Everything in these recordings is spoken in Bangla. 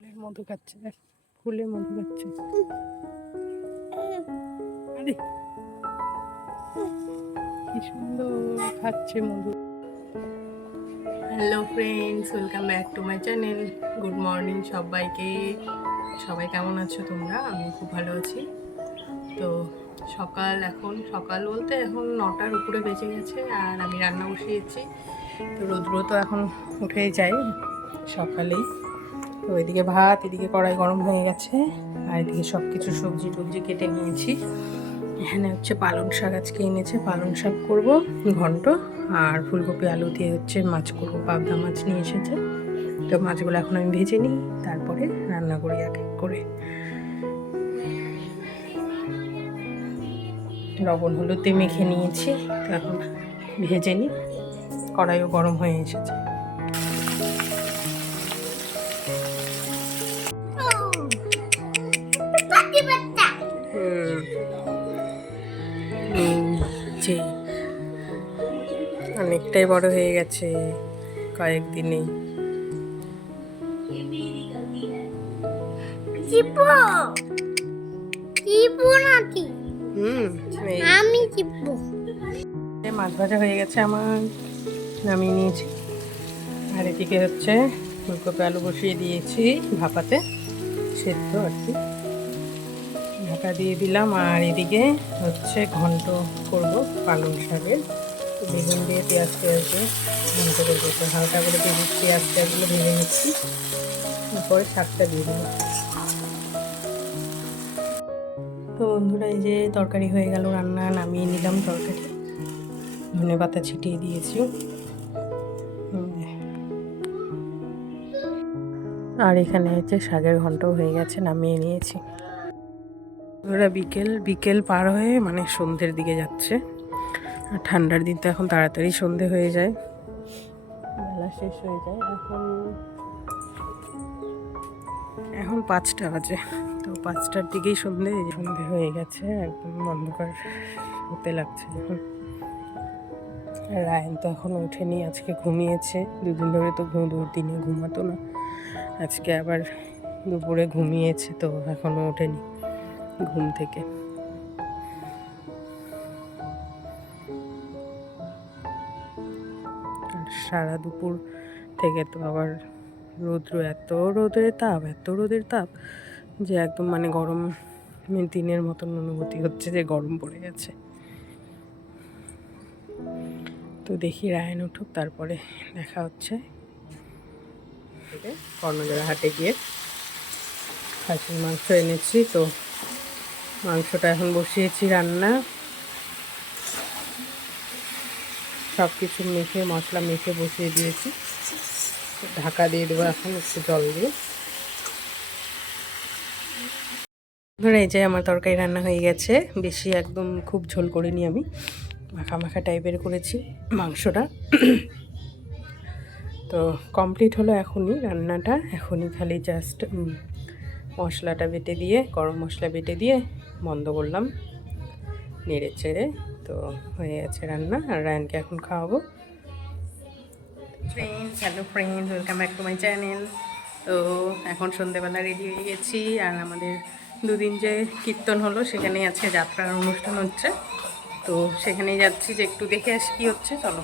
ফুলের মধু খাচ্ছে ফুলের মধু খাচ্ছে। আরে, কি সুন্দর খাচ্ছে মধু। Hello friends welcome back to my channel good morning সবাইকে। সবাই কেমন আছো তোমরা? আমি খুব ভালো আছি। তো সকাল এখন, সকাল বলতে এখন নটার উপরে বেজে গেছে আর আমি রান্না বসিয়েছি। তো রৌদ্র তো এখন উঠেই যায় সকালেই। তো এদিকে ভাত, এদিকে কড়াই গরম হয়ে গেছে। আর এদিকে সব কিছু সবজি টবজি কেটে নিয়েছি। এখানে হচ্ছে পালং শাক আজকে এনেছে। পালং শাক করব, ঘন্ট। আর ফুলকপি, আলু দিয়ে হচ্ছে মাছ করব। পাবদা মাছ নিয়ে এসেছে। তো মাছগুলো এখন আমি ভেজে নিই, তারপরে রান্না করি এক এক করে। লবণ, হলুদে মেখে নিয়েছি। তো এখন ভেজে নিই। কড়াইও গরম হয়ে এসেছে। অনেকটাই বড় হয়ে গেছে কয়েকদিনেই। আমি মাছ ভাজা হয়ে গেছে আমার নামিয়ে নিয়েছি। আর এদিকে হচ্ছে ফুলকপি আলু বসিয়ে দিয়েছি ভাপাতে সেদ্ধ আর কি। ঢাকা দিয়ে দিলাম আর এদিকে হচ্ছে ঘন্ট করব পালং শাকের। তো বেগুন দিয়ে পেঁয়াজ পেঁয়াজ দিয়ে ঘন্ট করব তো হালকা করে পেঁয়াজ পেঁয়াজগুলো ভেজে নিচ্ছি। তারপরে শাকটা দিয়ে দিলাম তো বন্ধুরা, এই যে তরকারি হয়ে গেল, রান্না নামিয়ে নিলাম তরকারি। ধনে পাতা ছিটিয়ে দিয়েছি। আর এখানে হচ্ছে শাকের ঘন্টও হয়ে গেছে, নামিয়ে নিয়েছি। ওরা বিকেল বিকেল পার হয়ে মানে সন্ধ্যের দিকে যাচ্ছে। আর ঠান্ডার দিন তো এখন তাড়াতাড়ি সন্ধে হয়ে যায়। বেলা শেষ হয়ে যায় এখন এখন পাঁচটা বাজে তো পাঁচটার দিকেই সন্ধে। সন্ধে হয়ে গেছে একদম অন্ধকার হতে লাগছে এখন। রায়ন তো এখন ওঠেনি আজকে ঘুমিয়েছে। দুদিন ধরে তো ঘুম দিনে ঘুমাতো না। আজকে আবার দুপুরে ঘুমিয়েছে তো এখনও ওঠেনি ঘুম থেকে। সারা দুপুর থেকে তো আবার রৌদ্র, এত রোদের তাপ, এত রোদের তাপ যে একদম মানে গরম দিনের মতন অনুভূতি হচ্ছে যে গরম পড়ে গেছে। তো দেখি রায়ন উঠুক, তারপরে দেখা হচ্ছে। কর্ণজোড়া হাটে গিয়ে খাসির মাংস এনেছি, তো মাংসটা এখন বসিয়েছি রান্না। সব কিছু মেখে, মশলা মেখে বসিয়ে দিয়েছি। ঢাকা দিয়ে দেবো এখন একটু জল দিয়ে। ধরে এই যে আমার তরকারি রান্না হয়ে গেছে। বেশি একদম খুব ঝোল করিনি আমি। মাখা মাখা টাইপের করেছি মাংসটা। তো কমপ্লিট হলো এখনই রান্নাটা। এখনই খালি জাস্ট মশলাটা বেটে দিয়ে, গরম মশলা বেটে দিয়ে বন্ধ করলাম। নেড়ে চেড়ে তো হয়ে গেছে রান্না। আর রায়নকে এখন খাওয়াবো। Friends hello friends welcome back to my channel তো এখন সন্ধেবেলা রেডি হয়ে গেছি। আর আমাদের দুদিন যে কীর্তন হলো সেখানেই আজকে যাত্রার অনুষ্ঠান হচ্ছে। তো সেখানেই যাচ্ছি যে একটু দেখে আসি কী হচ্ছে চলো।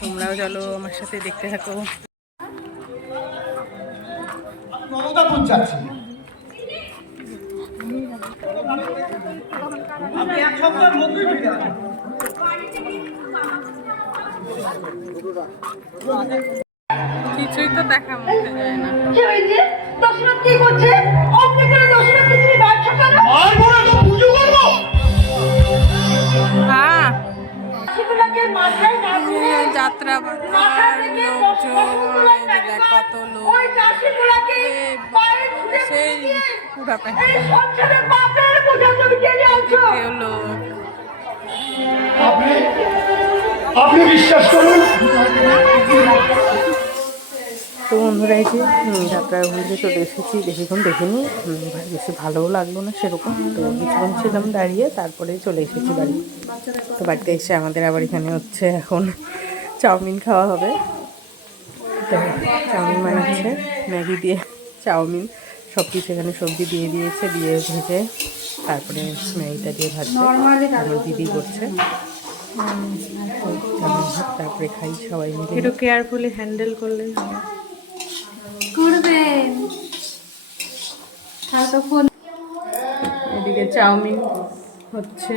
তোমরাও চলো আমার সাথে দেখতে থাকো। যাচ্ছি? এক সপ্তাহের মধ্যেই ফিরে আসব কিছুই তো দেখা মধ্যে যায় না। কি হয়েছে? দর্শনার্থী কি করছে? অমনি করে দর্শনার্থী তুমি ব্যবসা করো? আর বড় তো পুজো করব? হ্যাঁ। সেগুলোকে মাথায় না যাত্রা মাথা লোকজন কত লোক। সেই পুরা এই তো বন্ধুরা এই যে উম, যাত্রার মধ্যে চলে এসেছি বেশিক্ষণ দেখিনি। বেশি ভালোও লাগল না সেরকম। তো কিছুক্ষণ ছিলাম দাঁড়িয়ে তারপরে চলে এসেছি বাড়ি। তো বাড়িতে এসে আমাদের আবার এখানে হচ্ছে এখন চাউমিন খাওয়া হবে। তো চাউমিন বানাচ্ছে ম্যাগি দিয়ে চাউমিন। সব কিছু এখানে সবজি দিয়ে দিয়েছে দিয়ে ভেজে তারপরে ম্যাগিটা দিয়ে ভাজছে। আমার দিদি করছে। চাউমিন ভাত তারপরে খাই সবাই মিলে। একটু কেয়ারফুলি হ্যান্ডেল করলে করবেন এদিকে চাউমিন হচ্ছে।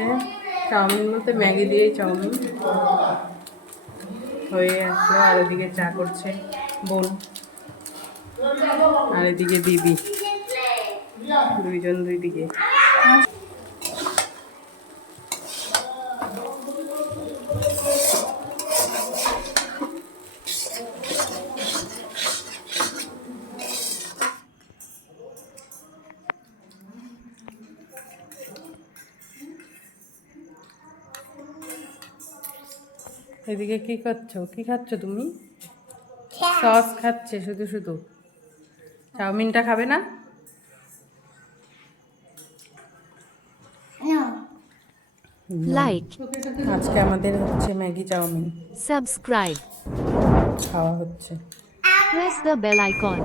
চাউমিন বলতে ম্যাগি দিয়ে চাউমিন। হয়ে আসলো আর ওদিকে চা করছে বোন। আর এদিকে দিদি। দুইজন দুই দিকে। এদিকে কি খাচ্ছ? কি খাচ্ছ তুমি? সস খাচ্ছে শুধু শুধু। চাউমিনটা খাবে না? লাইক আজকে আমাদের হচ্ছে ম্যাগি চাউমিন। সাবস্ক্রাইব খাওয়া হচ্ছে। Press the bell icon